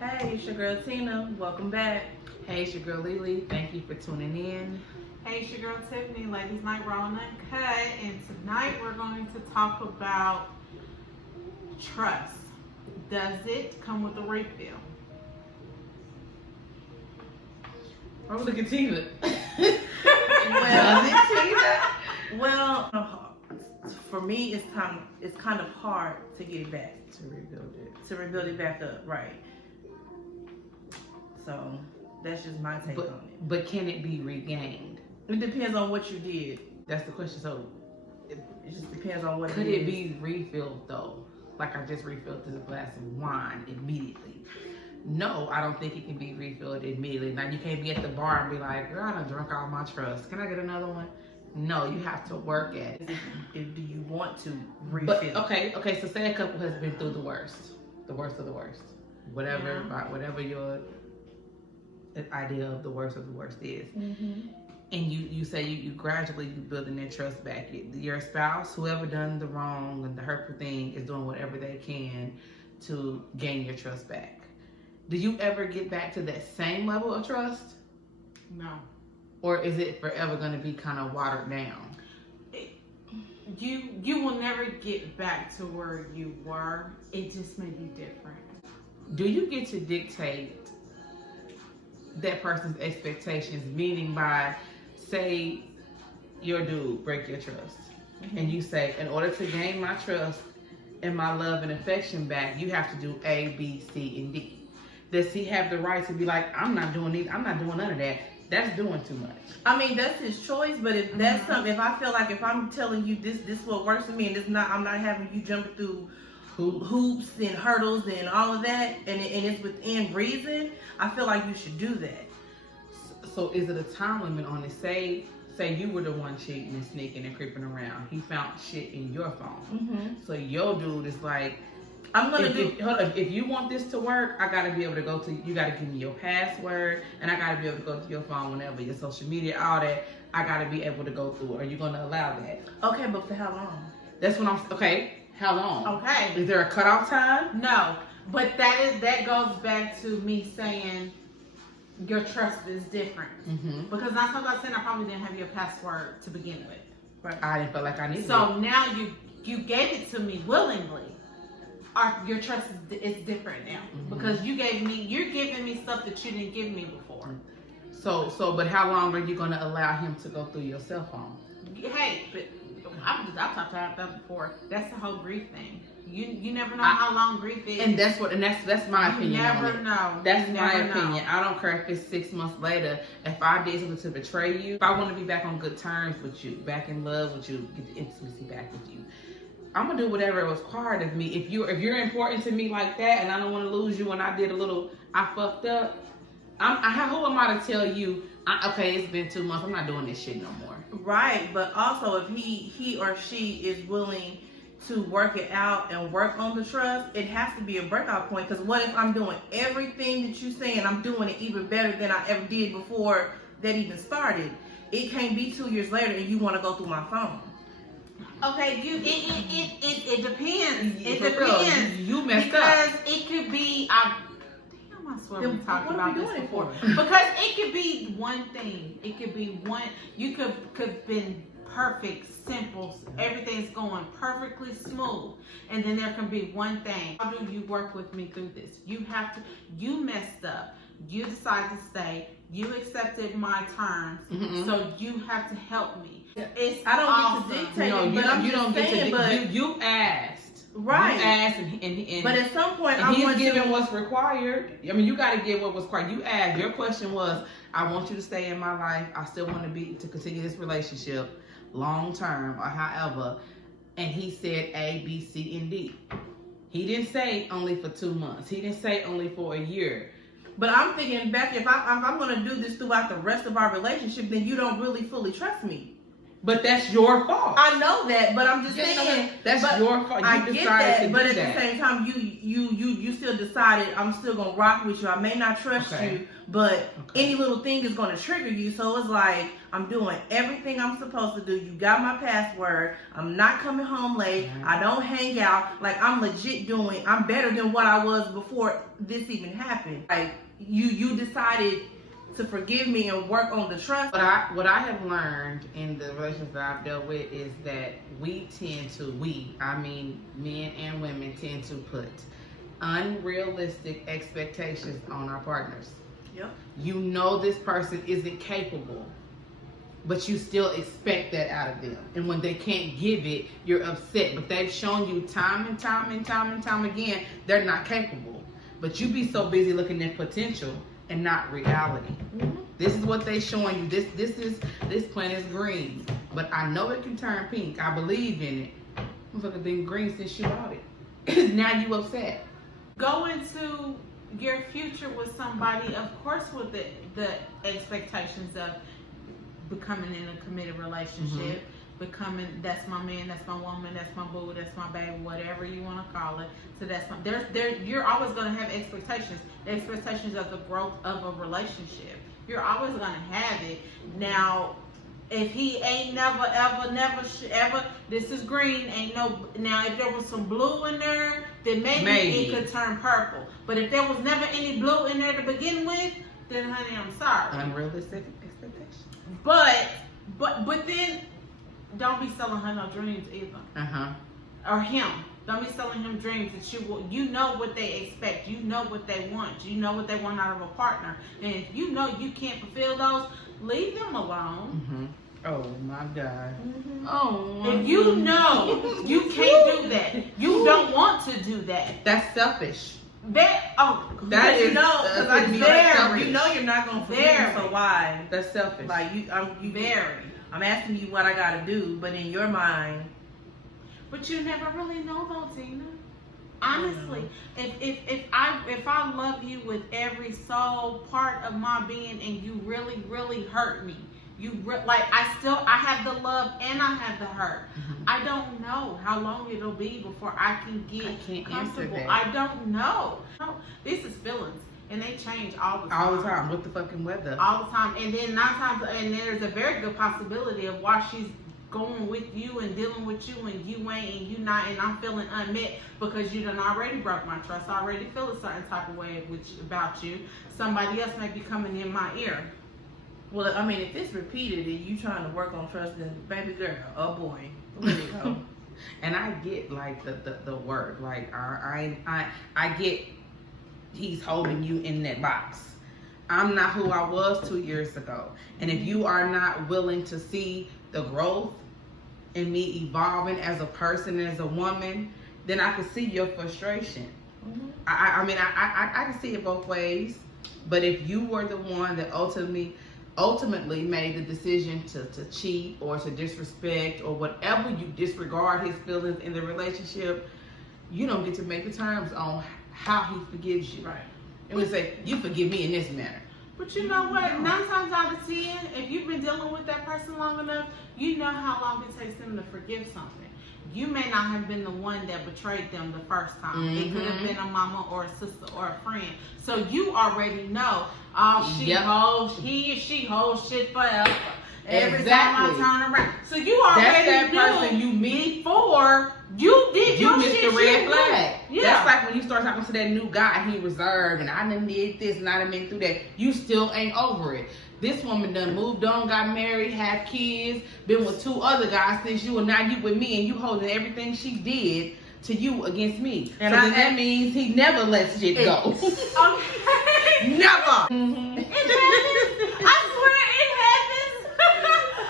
Hey, it's your girl Tina. Welcome back. Hey, it's your girl Lily. Thank you for tuning in. Hey, it's your girl Tiffany, Ladies Night Raw and Uncut, and tonight we're going to talk about trust. Does it come with a refill? Oh, look at Tina. Well, for me, it's kind of hard to get it back, to rebuild it back up, right? So that's just my take on it. But can it be regained? It depends on what you did. That's the question. So, It just depends on what. could it be refilled though? Like I just refilled this glass of wine immediately. No, I don't think it can be refilled immediately. Now you can't be at the bar and be like, "Girl, I done drunk all my trust. Can I get another one?" No, you have to work at it. Do you want to refill? But okay. So say a couple has been through the worst of the worst, whatever, whatever your idea of the worst is. Mm-hmm. And you say you gradually building their trust back. Your spouse, whoever done the wrong and the hurtful thing, is doing whatever they can to gain your trust back. Do you ever get back to that same level of trust? No. Or is it forever going to be kind of watered down? You will never get back to where you were. It just may be different. Do you get to dictate that person's expectations? Meaning by, say, your dude break your trust, and you say, in order to gain my trust and my love and affection back, you have to do A, B, C, and D. Does he have the right to be like, I'm not doing none of that? That's doing too much. I mean, that's his choice, but if that's something, if I feel like if I'm telling you this what works for me, and I'm not having you jumping through hoops and hurdles and all of that, and it's within reason, I feel like you should do that. So is it a time limit on it? Say you were the one cheating and sneaking and creeping around. He found shit in your phone. Mm-hmm. So your dude is like, I'm gonna if you want this to work, I gotta be able to go to. You gotta give me your password, and I gotta be able to go to your phone whenever, your social media, all that. I gotta be able to go through it. Are you gonna allow that? Okay, but for how long? That's what I'm. Okay, how long? Okay. Is there a cutoff time? No, but that goes back to me saying your trust is different. Mm-hmm. Because 9 times out of 10, I probably didn't have your password to begin with. Right. I didn't feel like I needed it. So now you gave it to me willingly. Your trust is different now because you're giving me stuff that you didn't give me before. So, but how long are you gonna allow him to go through your cell phone? Hey, but I've talked about that before. That's the whole grief thing. You never know how long grief is, and that's my opinion. You never on it. know. That's You my never opinion. know. I don't care if it's 6 months later. If I did something to betray you, if I want to be back on good terms with you, back in love with you, get the intimacy back with you, I'm gonna do whatever is required of me. If you're important to me like that, and I don't want to lose you, and I fucked up. Who am I to tell you? Okay, it's been 2 months. I'm not doing this shit no more. Right, but also if he or she is willing to work it out and work on the trust, it has to be a breakout point. Because what if I'm doing everything that you saying, I'm doing it even better than I ever did before that even started? It can't be 2 years later and you want to go through my phone. Okay, it depends. It For depends. real, you messed because up. it could be. I swear we Then talked what about are we this doing it before. for? Because it could be one thing. It could be one. You could been perfect, simple. Everything's going perfectly smooth, and then there can be one thing. How do you work with me through this? You have to. You messed up. You decided to stay. You accepted my terms, so you have to help me. It's I don't awesome. get to dictate No, it, but I'm you just don't get saying, to. but You asked. right. You asked, and But at some point, and I he's want giving to. what's required. I mean, you got to give what was required. You asked. Your question was, I want you to stay in my life. I still want to continue this relationship long term or however. And he said A, B, C, and D. He didn't say only for 2 months. He didn't say only for a year. But I'm thinking back, if I'm going to do this throughout the rest of our relationship, then you don't really fully trust me. But that's your fault. I know that, but I'm just saying that's but your fault. You I get that, to but do at that. the same time, you still decided I'm still gonna rock with you. I may not trust you, but any little thing is gonna trigger you. So it's like I'm doing everything I'm supposed to do. You got my password. I'm not coming home late. I don't hang out. Like I'm legit doing. I'm better than what I was before this even happened. Like you decided to forgive me and work on the trust. What I have learned in the relationships that I've dealt with is that I mean men and women tend to put unrealistic expectations on our partners. Yep. You know this person isn't capable, but you still expect that out of them. And when they can't give it, you're upset. But they've shown you time and time again, they're not capable. But you be so busy looking at potential and not reality. Mm-hmm. This is what they showing you. This plant is green, but I know it can turn pink. I believe in it. Motherfucker been green since you bought it. Now you upset. Go into your future with somebody, of course, with the expectations of becoming in a committed relationship. Becoming, that's my man, that's my woman, that's my boo, that's my baby, whatever you want to call it. So that's my, you're always going to have expectations. The expectations of the growth of a relationship. You're always going to have it. Now, if he ain't never, this is green, ain't no, now if there was some blue in there, then maybe it could turn purple. But if there was never any blue in there to begin with, then honey, I'm sorry. Unrealistic expectations. But then, don't be selling her no dreams either. Or him. Don't be selling him dreams that you know what they expect. You know what they want. You know what they want out of a partner. And if you know you can't fulfill those, leave them alone. Oh my God. Oh. If you know you can't do that, you don't want to do that. That's selfish. That You know you're not gonna forgive me, Very. so why? That's selfish. Like you very. I'm asking you what I gotta do, but in your mind. But you never really know though, Tina. Honestly, if I love you with every soul part of my being, and you really, really hurt me, I have the love and I have the hurt. I don't know how long it'll be before I can get comfortable. I don't know. This is feelings. And they change all the time. All the time with the fucking weather. All the time. And then 9 times, and there's a very good possibility of why she's going with you and dealing with you and you ain't and you not, and I'm feeling unmet because you done already broke my trust. I already feel a certain type of way about you. Somebody else may be coming in my ear. Well, I mean, if it's repeated and you trying to work on trust, then baby girl, oh boy, there you go. And I get like the word, like I get he's holding you in that box. I'm not who I was 2 years ago, and if you are not willing to see the growth in me evolving as a person, as a woman, then I can see your frustration. I mean, I can see it both ways. But if you were the one that ultimately made the decision to cheat or to disrespect or whatever, you disregard his feelings in the relationship, you don't get to make the terms on how he forgives you. Right. And we say, you forgive me in this manner. But you know what? 9 times out of 10, if you've been dealing with that person long enough, you know how long it takes them to forgive something. You may not have been the one that betrayed them the first time. It could have been a mama or a sister or a friend. So you already know, he or she holds shit forever. Every time I turn around. So you already knew person you meet before you did your missed shit. the red flag. Yeah. That's like when you start talking to that new guy, he reserved, and I done did this and I done been through that. You still ain't over it. This woman done moved on, got married, had kids, been with 2 other guys since you, and now you with me, and you holding everything she did to you against me. And so that means he never lets shit go. Okay. Never. It happens. I swear it happens.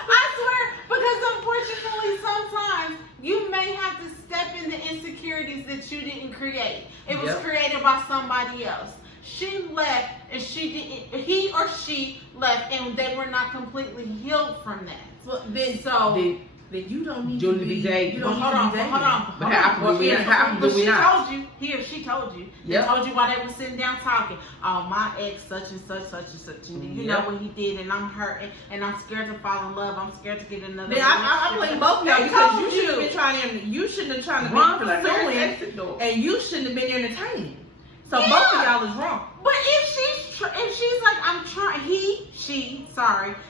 I swear, because unfortunately sometimes you may have to step in the insecurities that you didn't create. It was created by somebody else. She left and he or she left and they were not completely healed from that. Well, then, then you don't need You to need to be be dating. You don't Hold need on, to be dating. hold on. But how Well, do we- yeah, how but do we she not? told you. Here, she told you. Yep. They told you while they were sitting down talking. Oh, my ex, such and such, such and such. And you know Yep. what he did, and I'm hurt, and I'm scared to fall in love. I'm scared to get another. Then I blame both of y'all They because told you shouldn't have been trying to. You shouldn't have trying to Run be for the next pursuing, exit door. and you shouldn't have been entertaining. So Yeah. both of y'all is wrong. But if she's like, I'm trying,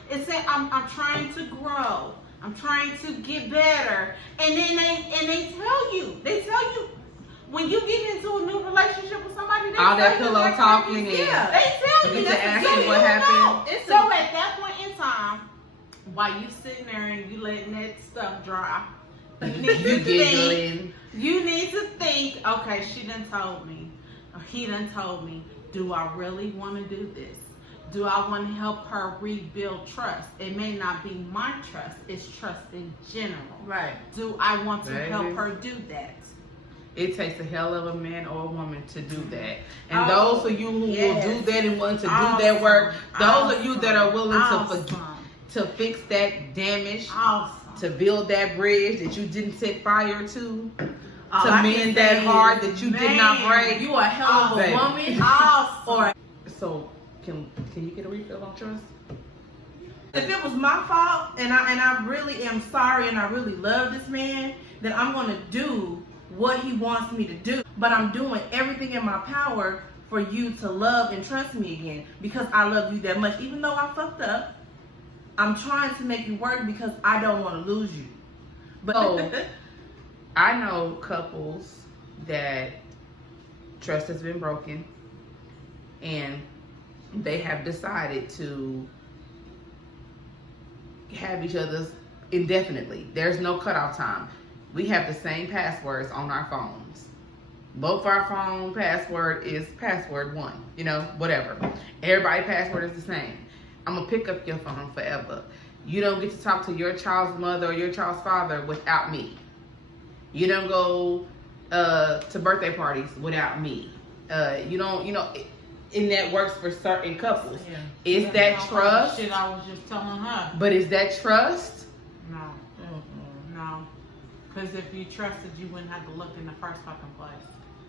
it said I'm trying to grow. I'm trying to get better, and then they tell you when you get into a new relationship with somebody, they All that tell you pillow they're talking gonna be- and- Yeah. they tell You you get to that's ask so you what you happened. know. It's So at that point in time, while you sitting there and you letting that stuff dry, you need You to think. giggling. You need to think. Okay, she done told me, or he done told me. Do I really want to do this? Do I want to help her rebuild trust? It may not be my trust, it's trust in general. Right. Do I want to Baby. help her do that? It takes a hell of a man or a woman to do that. And Oh, those of you who yes. will do that and willing to do Awesome. that work, those of you that are willing Awesome. to fix that damage, Awesome. to build that bridge that you didn't set fire to All I can mend that say heart is, that you did not man, break. You a hell of a Baby. woman. Awesome. Or So can you get a refill on trust? if it was my fault and I really am sorry and I really love this man, then I'm gonna do what he wants me to do. But I'm doing everything in my power for you to love and trust me again because I love you that much. Even though I fucked up, I'm trying to make it work because I don't want to lose you. But Oh. I know couples that trust has been broken and they have decided to have each other's indefinitely. There's no cutoff time. We have the same passwords on our phones. Both our phone password is password 1, whatever. Everybody's password is the same. I'm gonna pick up your phone forever. You don't get to talk to your child's mother or your child's father without me. You don't go to birthday parties without me. You don't, and that works for certain couples. Yeah. Is That's that not trust? the shit I was just telling her. But is that trust? No, no. Because if you trusted, you wouldn't have to look in the first fucking place.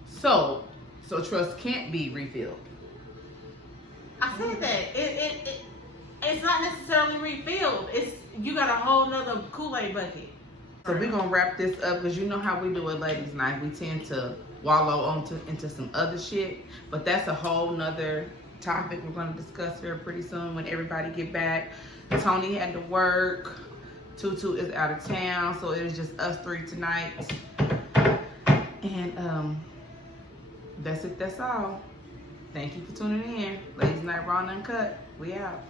So trust can't be refilled. I said that. It's not necessarily refilled. It's you got a whole nother Kool-Aid bucket. So we're gonna wrap this up because you know how we do it, ladies' night. We tend to wallow into some other shit, but that's a whole nother topic we're gonna discuss here pretty soon when everybody get back. Tony had to work. Tutu is out of town, so it is just us 3 tonight. And that's it. That's all. Thank you for tuning in. Ladies' Night Raw and Uncut. We out.